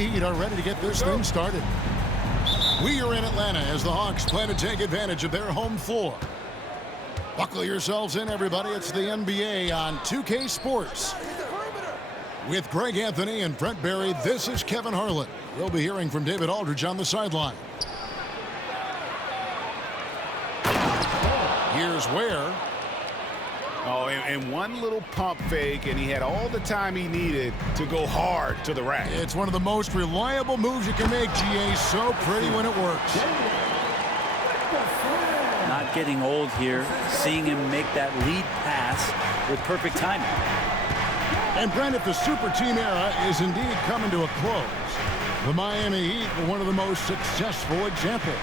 Miami Heat are ready to get this thing started. We are in Atlanta as the Hawks plan to take advantage of their home floor. Buckle yourselves in, everybody. It's the NBA on 2K Sports. With Greg Anthony and Brent Barry, this is Kevin Harlan. We'll be hearing from David Aldridge on the sideline. Here's Ware. Oh, and one little pump fake, and he had all the time he needed to go hard to the rack. It's one of the most reliable moves you can make, GA. So pretty when it works. Not getting old here, seeing him make that lead pass with perfect timing. And Brent, if the super team era is indeed coming to a close, the Miami Heat were one of the most successful examples.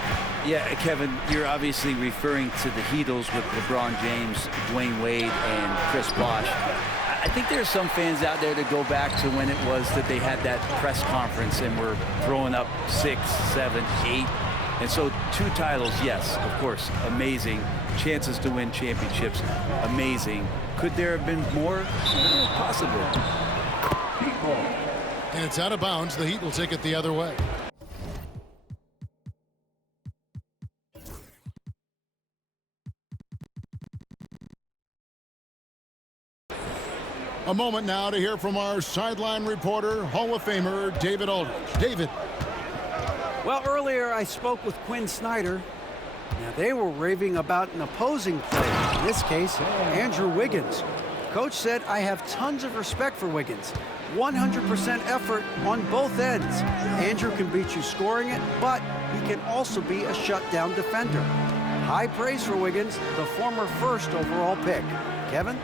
Yeah, Kevin, you're obviously referring to the Heatles with LeBron James, Dwayne Wade, and Chris Bosh. I think there are some fans out there that go back to when it was that they had that press conference and were throwing up 6, 7, 8. And so 2 titles, yes, of course, amazing. Chances to win championships, amazing. Could there have been more? Possibly. And it's out of bounds. The Heat will take it the other way. A moment now to hear from our sideline reporter, Hall of Famer David Aldridge. David. Well, earlier I spoke with Quinn Snyder. Now, they were raving about an opposing player, in this case, Andrew Wiggins. Coach said, I have tons of respect for Wiggins. 100% effort on both ends. Andrew can beat you scoring it, but he can also be a shutdown defender. High praise for Wiggins, the former first overall pick. Kevin?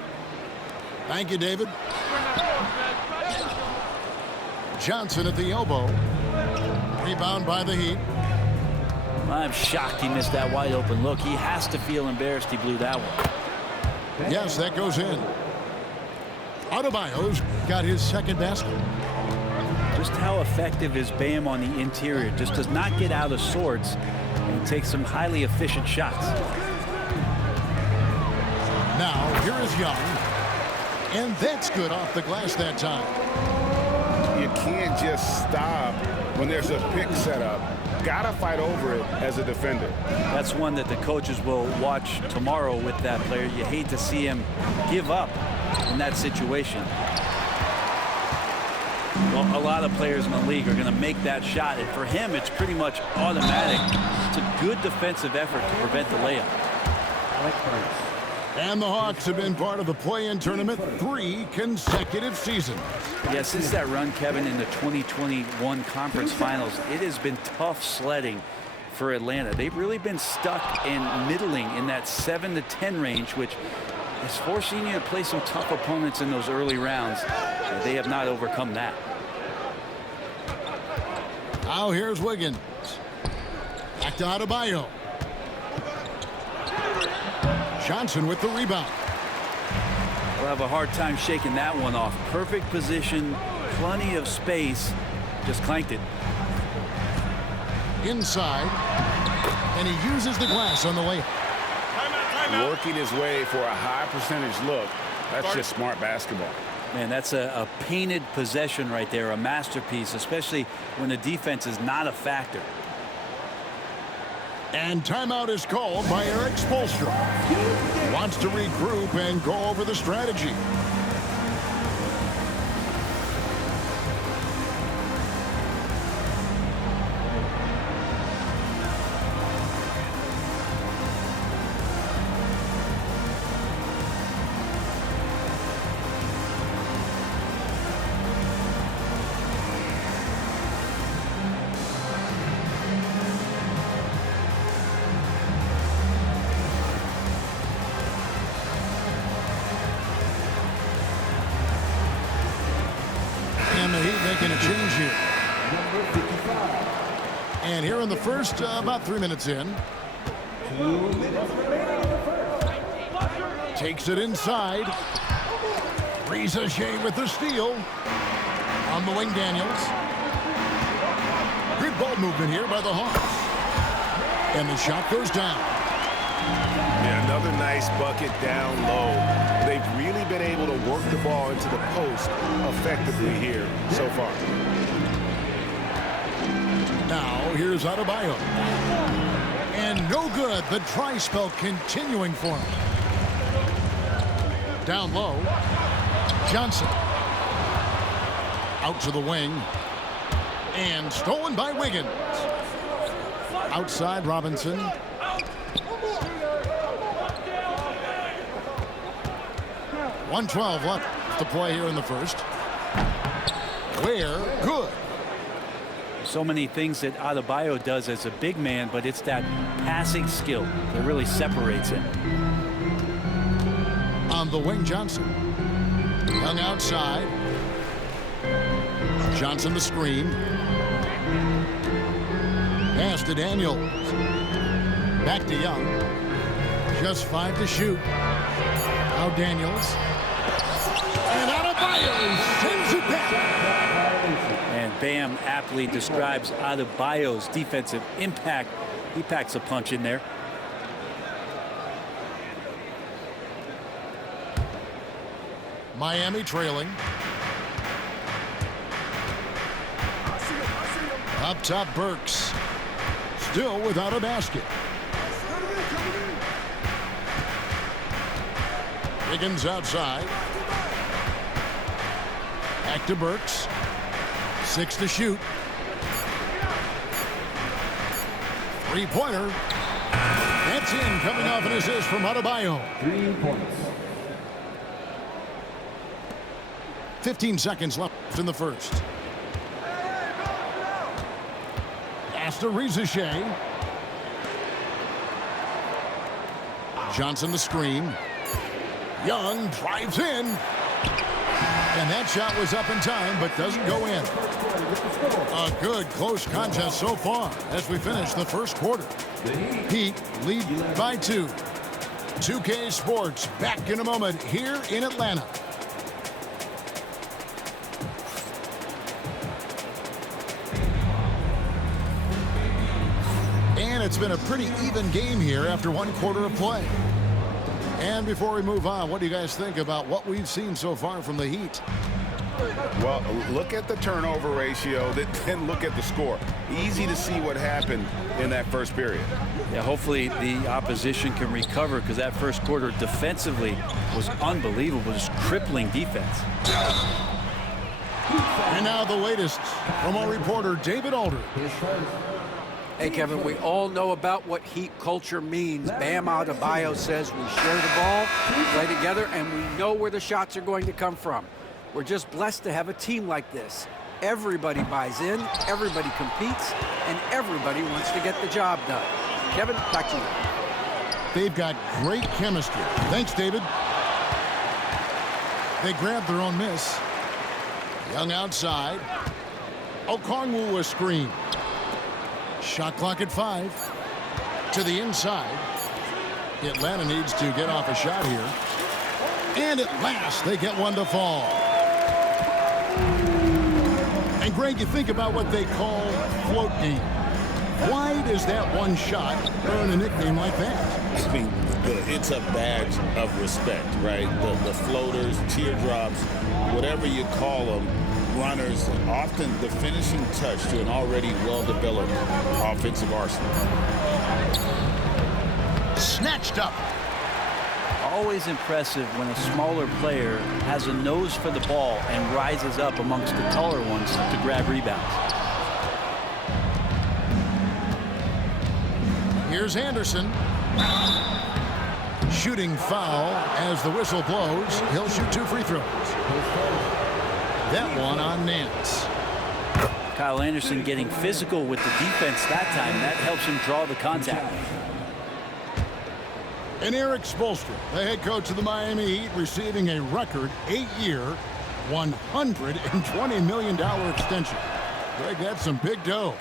Thank you, David. Johnson at the elbow. Rebound by the Heat. I'm shocked he missed that wide open look. He has to feel embarrassed he blew that one. Yes, that goes in. Adebayo's got his second basket. Just how effective is Bam on the interior? Just does not get out of sorts and takes some highly efficient shots. Now, here is Young. And that's good off the glass that time. You can't just stop when there's a pick set up. Gotta fight over it as a defender. That's one that the coaches will watch tomorrow with that player. You hate to see him give up in that situation. Well, a lot of players in the league are going to make that shot, and for him it's pretty much automatic. It's a good defensive effort to prevent the layup. And the Hawks have been part of the play-in tournament 3 consecutive seasons. Yeah, since that run, Kevin, in the 2021 conference finals, it has been tough sledding for Atlanta. They've really been stuck in middling in that 7 to 10 range, which is forcing you to play some tough opponents in those early rounds. They have not overcome that. Now here's Wiggins. Back to Adebayo. Johnson with the rebound. We'll have a hard time shaking that one off. Perfect position, plenty of space, just clanked it. Inside, and he uses the glass on the layup. Working his way for a high percentage look. That's just smart basketball. Man, that's a painted possession right there, a masterpiece, especially when the defense is not a factor. And timeout is called by Eric Spoelstra. Wants to regroup and go over the strategy. And the Heat making a change here. And here in the first, about 3 minutes in. Takes it inside. Reza Shea with the steal. On the wing, Daniels. Good ball movement here by the Hawks. And the shot goes down. Yeah, another nice bucket down low. They've really been able to work the ball into the post effectively here so far. Here's Adebayo. And no good. The dry spell continuing for him. Down low. Johnson. Out to the wing. And stolen by Wiggins. Outside Robinson. .112 left to play here in the first. Where good. So many things that Adebayo does as a big man, but it's that passing skill that really separates him. On the wing, Johnson. Young outside. Johnson the screen. Pass to Daniels. Back to Young. Just 5 to shoot. Now Daniels. And Adebayo sends it back. And Bam aptly describes Adebayo's defensive impact. He packs a punch in there. Miami trailing. Up top, Burks. Still without a basket. Wiggins outside. Back to Burks. 6 to shoot. Three-pointer. That's in, coming off an assist from Adebayo. 3 points. 15 seconds left in the first. Pass to Rizichet. Johnson the screen. Young drives in. And that shot was up in time, but doesn't go in. A good close contest so far as we finish the first quarter. Heat lead by 2. 2K Sports back in a moment here in Atlanta. And it's been a pretty even game here after 1 quarter of play. And before we move on, what do you guys think about what we've seen so far from the Heat? Well, look at the turnover ratio, then look at the score. Easy to see what happened in that first period. Yeah, hopefully the opposition can recover, because that first quarter defensively was unbelievable, just crippling defense. And now the latest from our reporter, David Alder. Hey, Kevin, we all know about what Heat culture means. Bam Adebayo says we share the ball, we play together, and we know where the shots are going to come from. We're just blessed to have a team like this. Everybody buys in, everybody competes, and everybody wants to get the job done. Kevin, back to you. They've got great chemistry. Thanks, David. They grabbed their own miss. Young outside. Okongwu a screen. Shot clock at 5. To the inside. Atlanta needs to get off a shot here. And at last, they get one to fall. And Greg, you think about what they call float game. Why does that one shot earn a nickname like that? I mean, it's a badge of respect, right? The floaters, teardrops, whatever you call them, runners, often the finishing touch to an already well-developed offensive arsenal. Snatched up. Always impressive when a smaller player has a nose for the ball and rises up amongst the taller ones to grab rebounds. Here's Anderson. Shooting foul as the whistle blows. He'll shoot 2 free throws. That one on Nance. Kyle Anderson getting physical with the defense that time. That helps him draw the contact. And Eric Spoelstra, the head coach of the Miami Heat, receiving a record 8-year, $120 million extension. Greg, that's some big dough.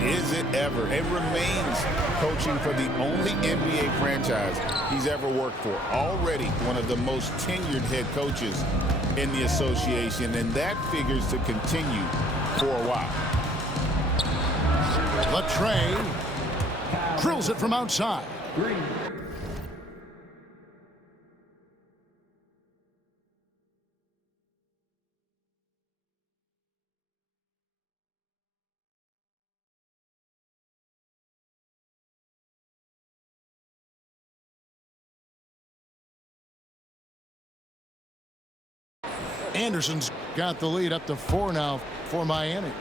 Is it ever? It remains coaching for the only NBA franchise he's ever worked for. Already one of the most tenured head coaches in the association, and that figures to continue for a while. Latrey drills it from outside. Anderson's got the lead up to 4 now for Miami.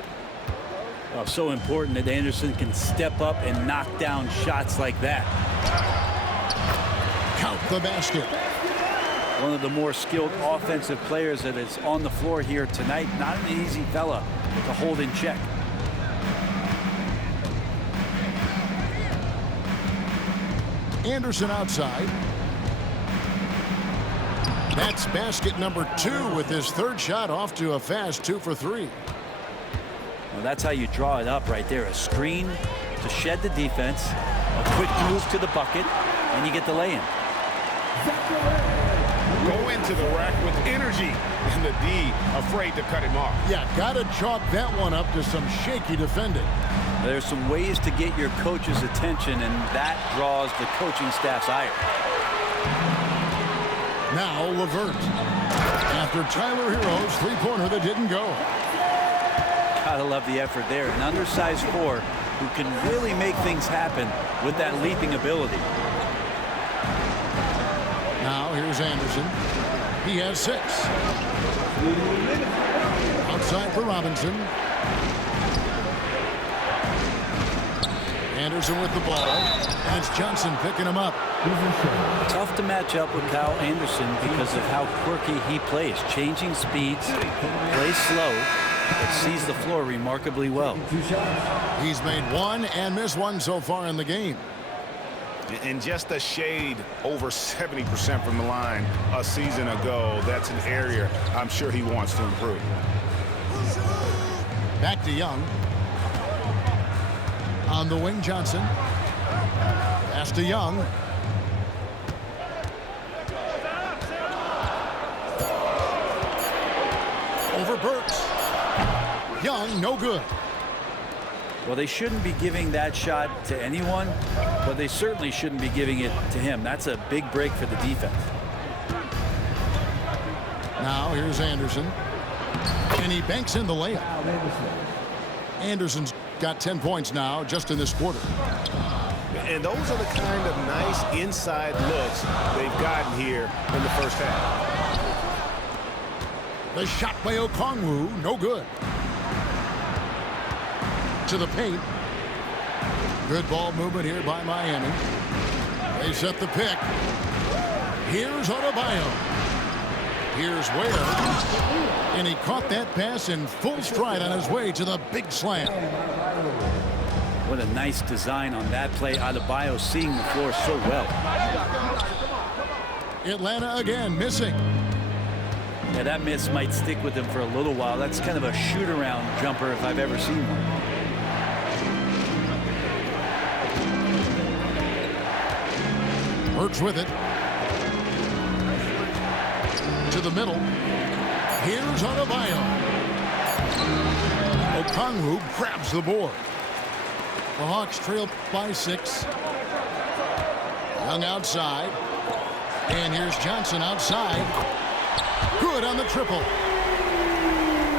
Oh, so important that Anderson can step up and knock down shots like that. Count the basket. One of the more skilled offensive players that is on the floor here tonight. Not an easy fella to hold in check. Anderson outside. That's basket number 2 with his 3rd shot off to a fast 2 for 3. Well, that's how you draw it up right there. A screen to shed the defense, a quick move to the bucket, and you get the lay-in. Go into the rack with energy, and the D afraid to cut him off. Yeah, got to chalk that one up to some shaky defending. There's some ways to get your coach's attention, and that draws the coaching staff's ire. Now LeVert. After Tyler Hero's 3-pointer that didn't go. Gotta love the effort there. An undersized 4 who can really make things happen with that leaping ability. Now here's Anderson. He has 6. Outside for Robinson. Anderson with the ball. And it's Johnson picking him up. Tough to match up with Kyle Anderson because of how quirky he plays. Changing speeds, plays slow, but sees the floor remarkably well. He's made 1 and missed 1 so far in the game. And just a shade over 70% from the line a season ago. That's an area I'm sure he wants to improve. Back to Young. On the wing, Johnson. Pass to Young. Over Burks. Young, no good. Well, they shouldn't be giving that shot to anyone, but they certainly shouldn't be giving it to him. That's a big break for the defense. Now here's Anderson. And he banks in the layup. Anderson's got 10 points now just in this quarter. And those are the kind of nice inside looks they've gotten here in the first half. The shot by Okongwu, no good. To the paint. Good ball movement here by Miami. They set the pick. Here's Adebayo. Here's Ware. And he caught that pass in full stride on his way to the big slam. What a nice design on that play. Adebayo seeing the floor so well. Atlanta again missing. Yeah, that miss might stick with him for a little while. That's kind of a shoot-around jumper if I've ever seen one. Hurts with it. To the middle. Here's Adebayo. Okongwu grabs the board. The Hawks trail by 6. Young outside. And here's Johnson outside. Good on the triple.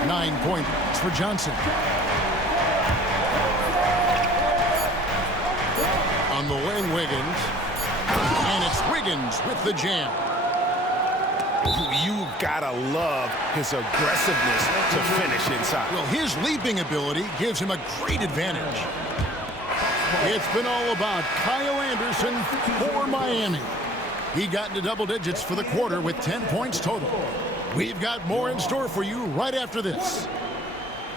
9 points for Johnson. On the wing, Wiggins. And it's Wiggins with the jam. You've got to love his aggressiveness to finish inside. Well, his leaping ability gives him a great advantage. It's been all about Kyle Anderson for Miami. He got into double digits for the quarter with 10 points total. We've got more in store for you right after this.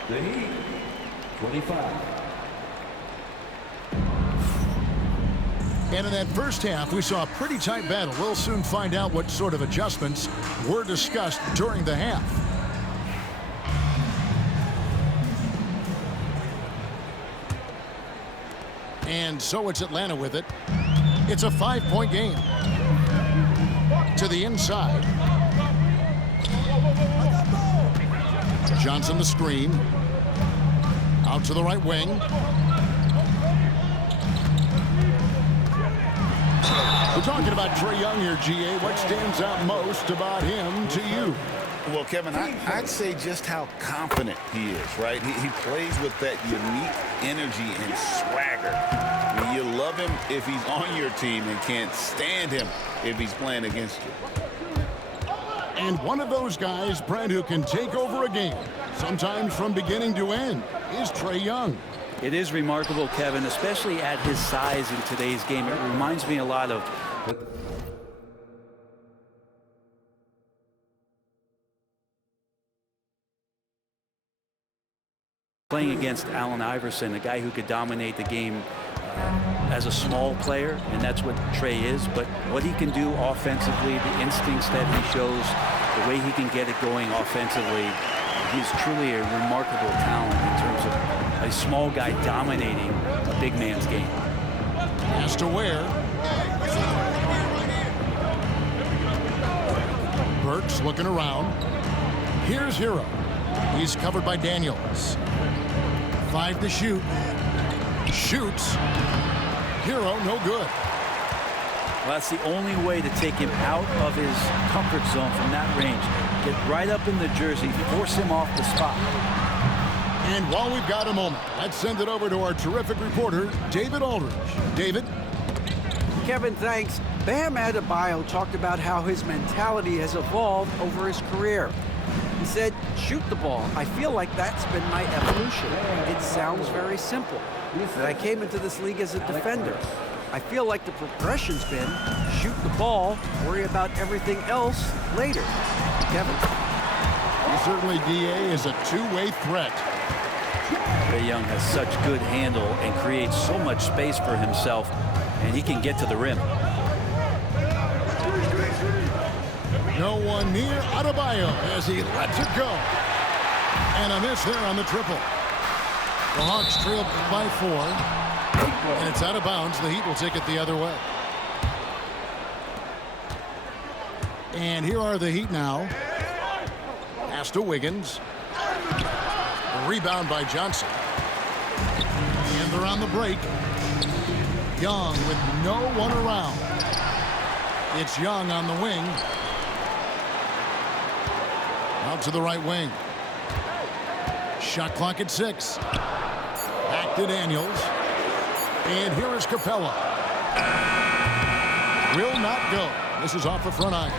The Heat, 25. And in that first half, we saw a pretty tight battle. We'll soon find out what sort of adjustments were discussed during the half. And so it's Atlanta with it. It's a 5-point game. To the inside. Johnson the screen. Out to the right wing. We're talking about Trae Young here, GA. What stands out most about him to you? Well, Kevin, I'd say just how confident he is, right? He plays with that unique energy and swagger. I mean, you love him if he's on your team and can't stand him if he's playing against you. And one of those guys, Brent, who can take over a game, sometimes from beginning to end, is Trae Young. It is remarkable, Kevin, especially at his size in today's game. It reminds me a lot of playing against Allen Iverson, a guy who could dominate the game as a small player, and that's what Trae is. But what he can do offensively, the instincts that he shows, the way he can get it going offensively, he's truly a remarkable talent in terms of a small guy dominating a big man's game. Has to wear. Burks looking around. Here's Hero. He's covered by Daniels. 5 to shoot. Shoots. Hero, no good. Well, that's the only way to take him out of his comfort zone from that range. Get right up in the jersey, force him off the spot. And while we've got a moment, let's send it over to our terrific reporter, David Aldridge. David? Kevin, thanks. Bam Adebayo talked about how his mentality has evolved over his career. He said, shoot the ball. I feel like that's been my evolution. It sounds very simple. That I came into this league as a defender. I feel like the progression's been shoot the ball, worry about everything else later. Kevin? Certainly, DA is a two-way threat. Trae Young has such good handle and creates so much space for himself, and he can get to the rim. No one near Adebayo as he lets it go. And a miss there on the triple. The Hawks trail by 4. And it's out of bounds. The Heat will take it the other way. And here are the Heat now. Pass to Wiggins. A rebound by Johnson. And they're on the break. Young with no one around. It's Young on the wing. Out to the right wing. Shot clock at 6. Back to Daniels. And here is Capella. Will not go. This is off the front iron.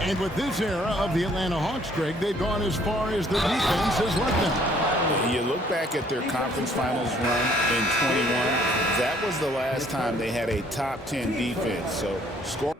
And with this era of the Atlanta Hawks, Greg, they've gone as far as the defense has let them. You look back at their conference finals run in 21. That was the last time they had a top 10 defense. So score.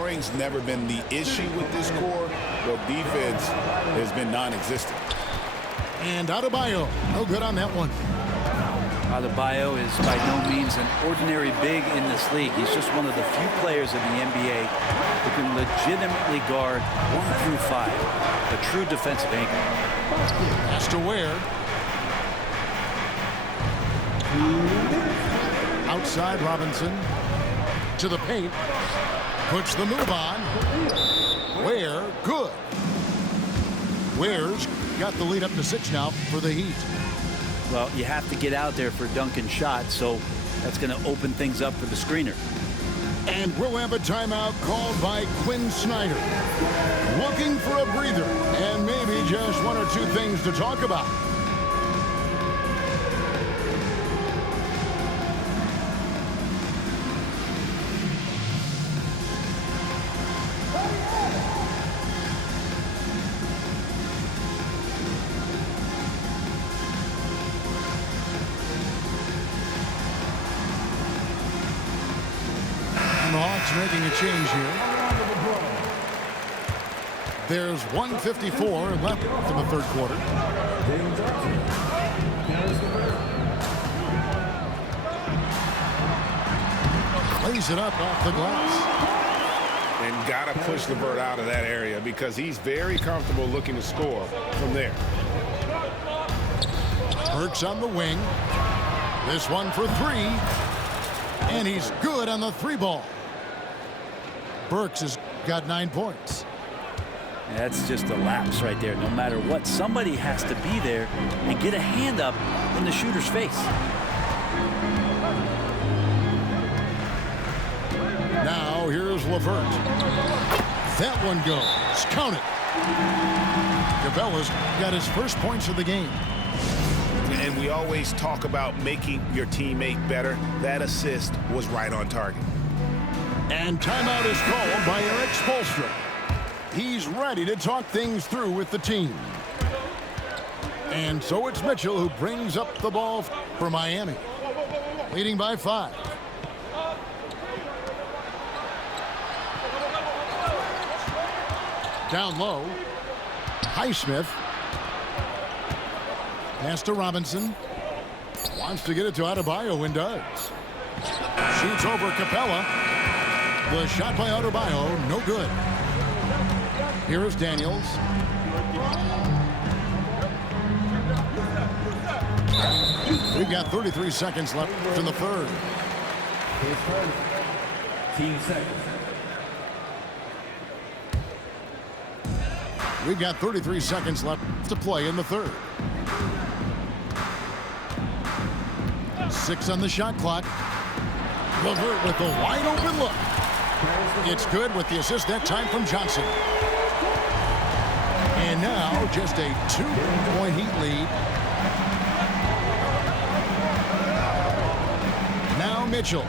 Scoring's never been the issue with this core, but defense has been non-existent. And Adebayo, no good on that one. Adebayo is by no means an ordinary big in this league. He's just one of the few players in the NBA who can legitimately guard 1 through 5, a true defensive anchor. Has to wear. Outside Robinson to the paint. Puts the move on. Ware, good. Ware's got the lead up to 6 now for the Heat. Well, you have to get out there for Duncan's shot, so that's going to open things up for the screener. And we'll have a timeout called by Quinn Snyder. Looking for a breather and maybe just 1 or 2 things to talk about. And the Hawks making a change here. There's 1:54 left in the third quarter. Lays it up off the glass. And got to push LeVert out of that area because he's very comfortable looking to score from there. Burks on the wing. This one for three. And he's good on the three ball. Burks has got 9 points. That's just a lapse right there. No matter what, somebody has to be there and get a hand up in the shooter's face. Now here's LeVert. That one goes. Count it. Cabela's got his first points of the game. And we always talk about making your teammate better. That assist was right on target. And timeout is called by Eric Spoelstra. He's ready to talk things through with the team. And so it's Mitchell who brings up the ball for Miami, leading by 5. Down low, Highsmith. Pass to Robinson. Wants to get it to Adebayo and does. Shoots over Capella. The shot by Adebayo, no good. Here is Daniels. We've got 33 seconds left in the third. Team seconds. We've got 33 seconds left to play in the third. 6 on the shot clock. LeVert with the wide open look. It's good with the assist that time from Johnson. And now just a 2-point Heat lead. Now Mitchell.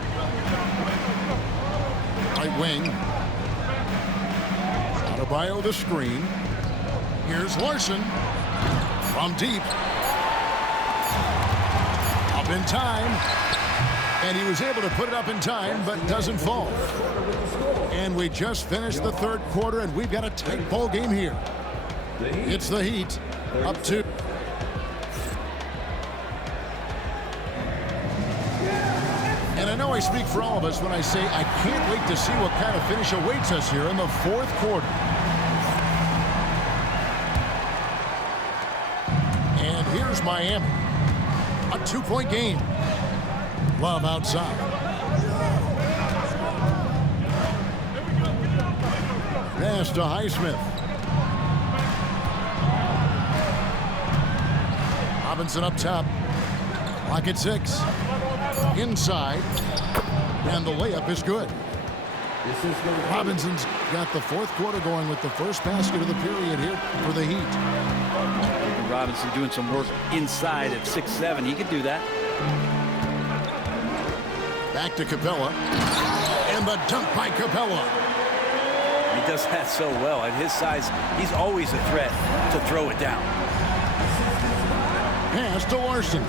Right wing. Adebayo the screen. Here's Larson from deep. Up in time. And he was able to put it up in time, but doesn't fall. And we just finished the third quarter, and we've got a tight ball game here. It's the Heat up 2. And I know I speak for all of us when I say I can't wait to see what kind of finish awaits us here in the fourth quarter. And here's Miami. A 2-point game. Love outside. Pass to Highsmith. Robinson up top. Clock at 6. Inside. And the layup is good. Robinson's got the fourth quarter going with the first basket of the period here for the Heat. Robinson doing some work inside at 6'7". He could do that. Back to Capella. And the dunk by Capella. He does that so well. At his size, he's always a threat to throw it down. Pass to Larson.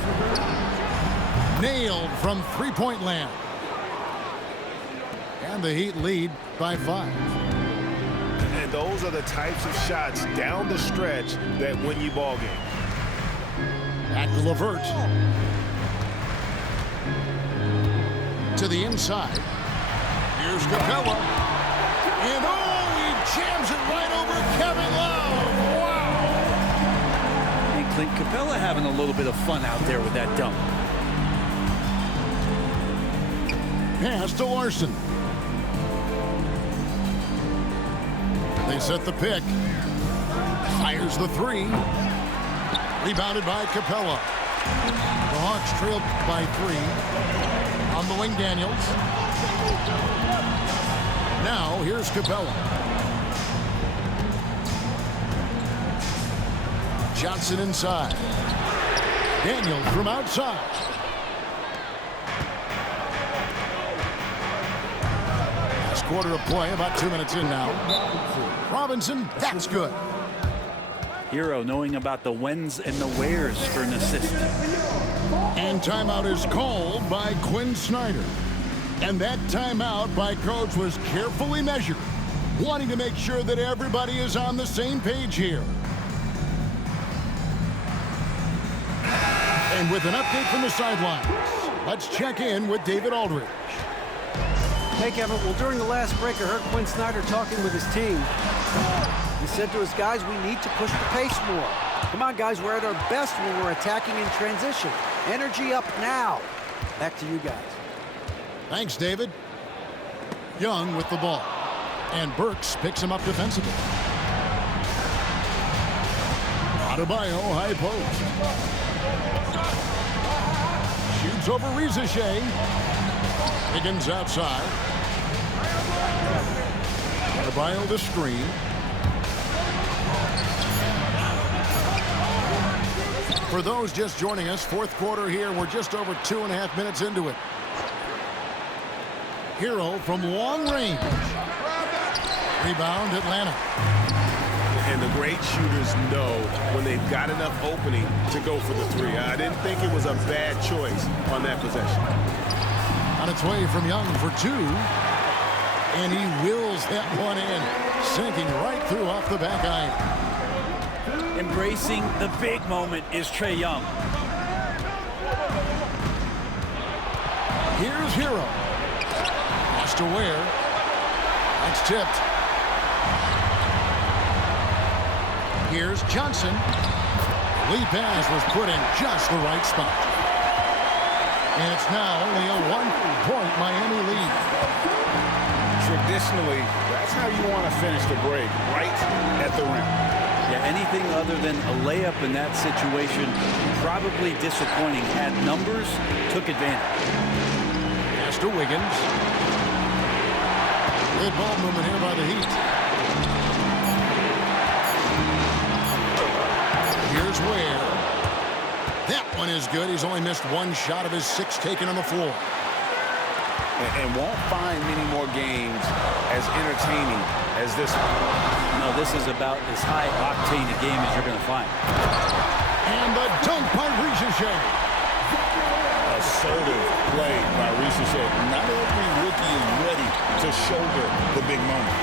Nailed from three-point land. And the Heat lead by 5. And those are the types of shots down the stretch that win you ball game. Back to LeVert. To the inside. Here's Capella. And he jams it right over Kevin Love. Wow. And Clint Capella having a little bit of fun out there with that dunk. Pass to Larson. They set the pick. Fires the 3. Rebounded by Capella. The Hawks trailed by 3. On the wing, Daniels. Now, here's Capella. Johnson inside. Daniels from outside. Last quarter of play, about 2 minutes in now. Robinson, that's good. Hero knowing about the whens and the wheres for an assist. And timeout is called by Quinn Snyder. And that timeout by Coach was carefully measured. wanting to make sure that everybody is on the same page here. And with an update from the sidelines, let's check in with David Aldridge. Hey, Kevin. Well, during the last break, I heard Quinn Snyder talking with his team. He said to his guys, we need to push the pace more. Come on, guys, we're at our best when we're attacking in transition. Energy up now. Back to you guys. Thanks, David. Young with the ball. And Burks picks him up defensively. Adebayo, high post. Shoots over Ricochet. Higgins outside. Adebayo the screen. For those just joining us, fourth quarter here. We're just over 2.5 minutes into it. Hero from long range. Rebound, Atlanta. And the great shooters know when they've got enough opening to go for the three. I didn't think it was a bad choice on that possession. On its way from Young for two. And he wills that one in. Sinking right through off the back iron. Embracing the big moment is Trae Young. Here's Hero. Lost to Ware. That's tipped. Here's Johnson. The lead pass was put in just the right spot. And it's now only a 1-point Miami lead. Traditionally, that's how you want to finish the break, right at the rim. Yeah, anything other than a layup in that situation, probably disappointing. Had numbers, took advantage. Pass to Wiggins. Good ball movement here by the Heat. Here's Ware. That one is good. He's only missed one shot of his 6 taken on the floor. And won't find many more games as entertaining as this one. No, this is about as high octane a game as you're going to find. And the dunk by Ricochet. Assertive play by Ricochet. Not every rookie is ready to shoulder the big moment.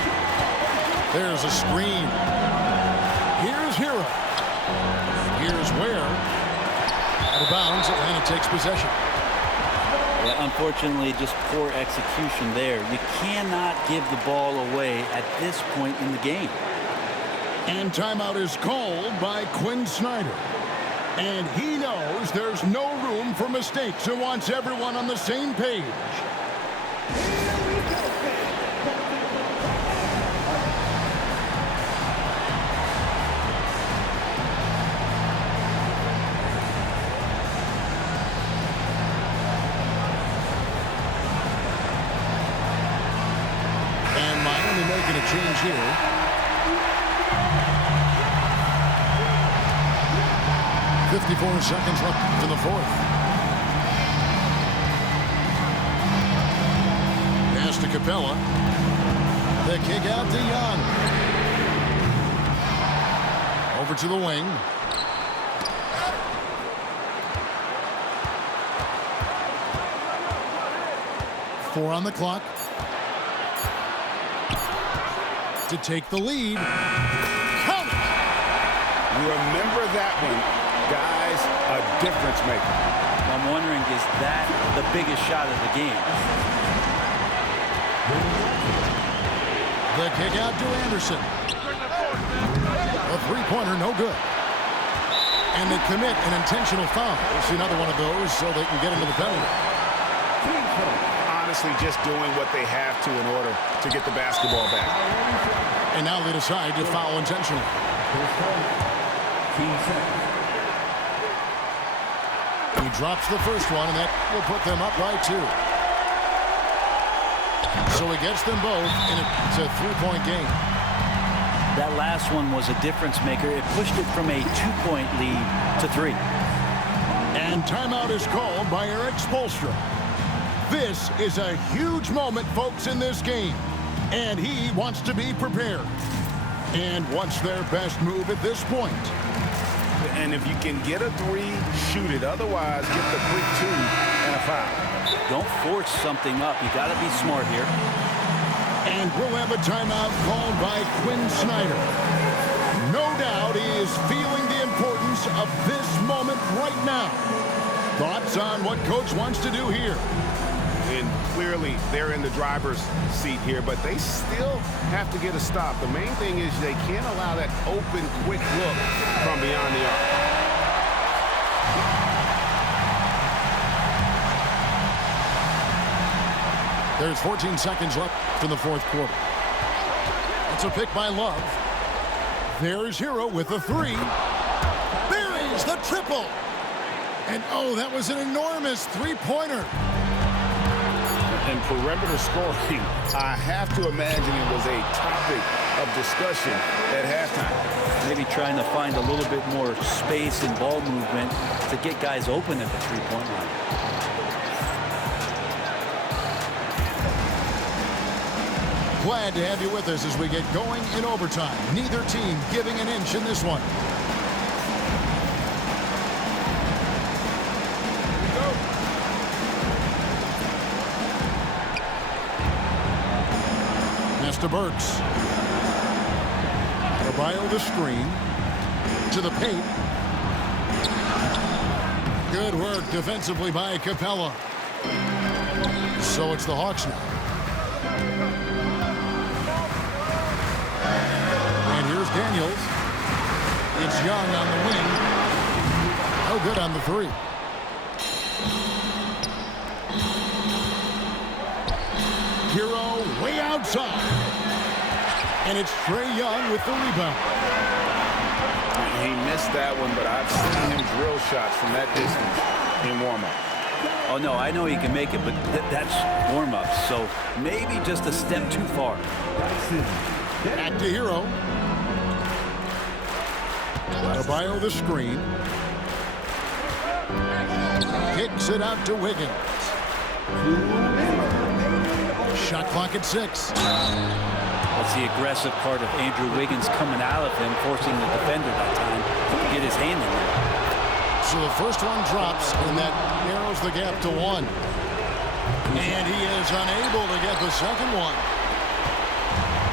There's a screen. Here's Hero. Here's Ware. Out of bounds, Atlanta takes possession. Yeah, unfortunately, just poor execution there. You cannot give the ball away at this point in the game. And timeout is called by Quinn Snyder. And he knows there's no room for mistakes and wants everyone on the same page. And Miami making a change here. .54 seconds left in the fourth. Pass to Capella. The kick out to Young. Over to the wing. Four on the clock. To take the lead. Count it! Remember that one, guys, a difference maker. I'm wondering, is that the biggest shot of the game? The kick out to Anderson. A three-pointer, no good. And they commit an intentional foul. We'll see another one of those so they can get into the penalty. Honestly, just doing what they have to in order to get the basketball back. And now they decide to foul intentionally. He drops the first one, and that will put them up by 2. So he gets them both, and it's a 3-point game. That last one was a difference maker. It pushed it from a 2-point lead to 3. And timeout is called by Eric Spoelstra. This is a huge moment, folks, in this game. And he wants to be prepared. And wants their best move at this point. And if you can get a 3, shoot it. Otherwise, get the quick 2 and a foul. Don't force something up. You got to be smart here. And we'll have a timeout called by Quinn Snyder. No doubt he is feeling the importance of this moment right now. Thoughts on what Coach wants to do here? And clearly, they're in the driver's seat here, but they still have to get a stop. The main thing is they can't allow that open, quick look from beyond the arc. There's 14 seconds left in the fourth quarter. It's a pick by Love. There's Hero with the three. There is the triple. And, oh, that was an enormous three-pointer. And perimeter scoring, I have to imagine it was a topic of discussion at halftime. Maybe trying to find a little bit more space and ball movement to get guys open at the three-point line. Glad to have you with us as we get going in overtime. Neither team giving an inch in this one. To Burks. Adebayo the screen. To the paint. Good work defensively by Capella. So it's the Hawks now. And here's Daniels. It's Young on the wing. Oh, good on the three. Hero way outside. And it's Trae Young with the rebound. He missed that one, but I've seen him drill shots from that distance in warm-up. Oh, no, I know he can make it, but that's warm-up. So maybe just a step too far. Back to Hero. Adebayo the screen. Kicks it out to Wiggins. Shot clock at 6. That's the aggressive part of Andrew Wiggins coming out of him, forcing the defender that time to get his hand in there. So the first one drops, and that narrows the gap to 1. And he is unable to get the second one.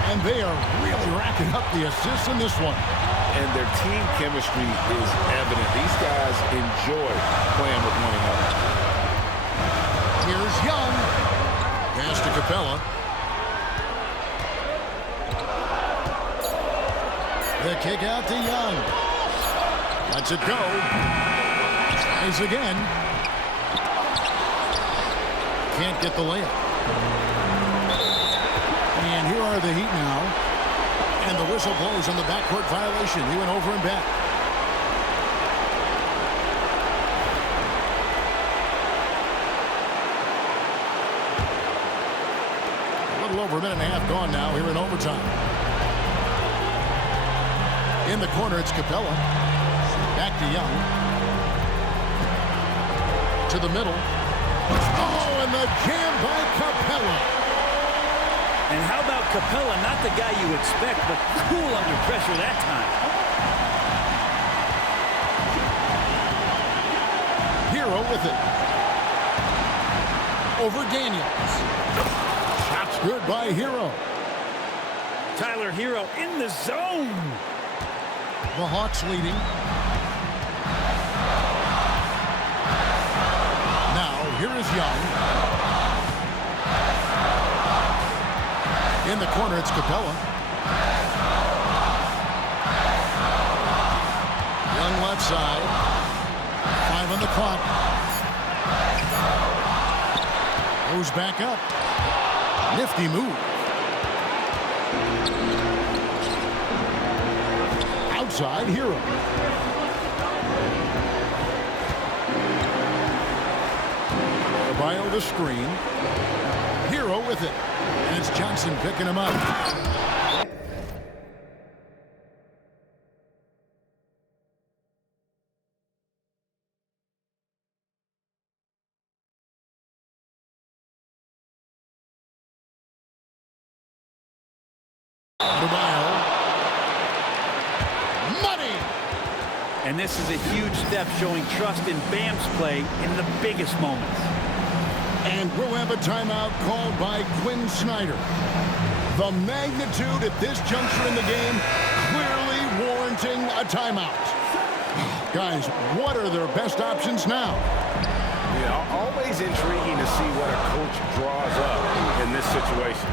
And they are really racking up the assists in this one. And their team chemistry is evident. These guys enjoy playing with one another. Here's Young. Pass to Capella. The kick out to Young. Lets it go. Tries again. Can't get the layup. And here are the Heat now. And the whistle blows on the backcourt violation. He went over and back. A little over a minute and a half gone now here in overtime. In the corner, it's Capella. Back to Young. To the middle. Oh, and the jam by Capella. And how about Capella? Not the guy you expect, but cool under pressure that time. Hero with it. Over Daniels. Shots good by Hero. Tyler Hero in the zone. The Hawks leading. Now, here is Young. In the corner, it's Capella. Young left side. 5 on the clock. Goes back up. Nifty move. Outside Hero. Adebayo the screen. Hero with it. And it's Johnson picking him up. Adebayo. Money! And this is a huge step showing trust in Bam's play in the biggest moments. And we'll have a timeout called by Quinn Snyder. The magnitude at this juncture in the game clearly warranting a timeout. Guys, what are their best options now? Yeah, always intriguing to see what a coach draws up in this situation.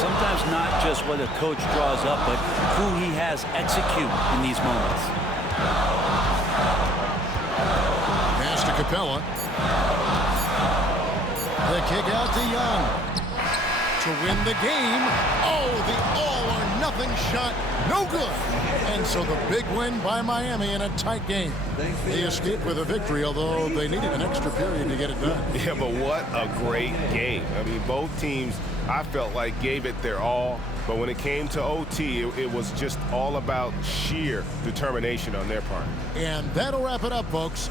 Sometimes not just what a coach draws up, but who he has execute in these moments. Pass to Capella. The kick out to Young. To win the game. Oh, the all-or-nothing shot. No good. And so the big win by Miami in a tight game. They escaped with a victory, although they needed an extra period to get it done. Yeah, but what a great game. I mean, both teams, I felt like, gave it their all. But when it came to OT, it was just all about sheer determination on their part. And that'll wrap it up, folks.